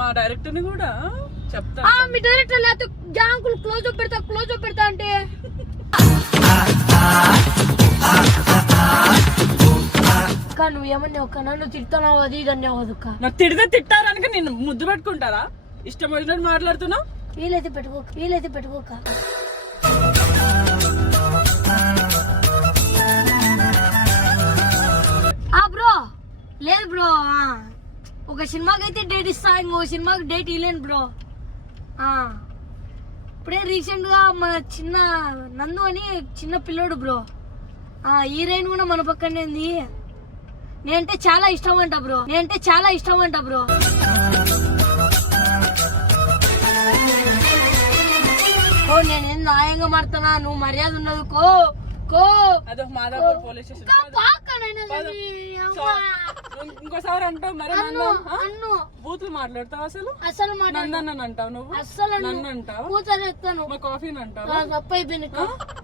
మా డైరెక్టర్ ని కూడా చెప్తా. మీ డైరెక్టర్ లేకపోతే గ్యాంకులు క్లోజ్ అప్ పెడతా అంటే నువ్వు ఏమన్నా ఒక నన్ను తిడుతున్నావు అది ఇది అన్నావు అదక్క. నాకు తిట్టారనుక నేను ముద్దు పెట్టుకుంటారా? ఇష్టం వచ్చినట్టు మాట్లాడుతున్నావు. వీలైతే పెట్టుకోక బ్రో. లేదు బ్రో, ఒక సినిమాకి అయితే డేట్ ఇస్తా, ఇంకో సినిమాకి డేట్ ఇవ్వలేను బ్రో. ఇప్పుడే రీసెంట్ గా మన చిన్న నందు అని చిన్న పిల్లోడు బ్రో, హీరోయిన్ కూడా మన పక్కనే ఉంది. నేనంటే చాలా ఇష్టం అంట బ్రో. నేనేం న్యాయంగా మారుతున్నా, నువ్వు మర్యాద ఉండదు కో. అదొక మాదాపూర్ పోలీస్ స్టేషన్. ఇంకోసారి అంటావు మరి బూతులు మాట్లాడతావు. అసలు నందన్ అంటావు నువ్వు, అసలు నన్ను అంటావు, కూర్చొని మా కాఫీని అంటావు. తప్పు అయిపోయింది.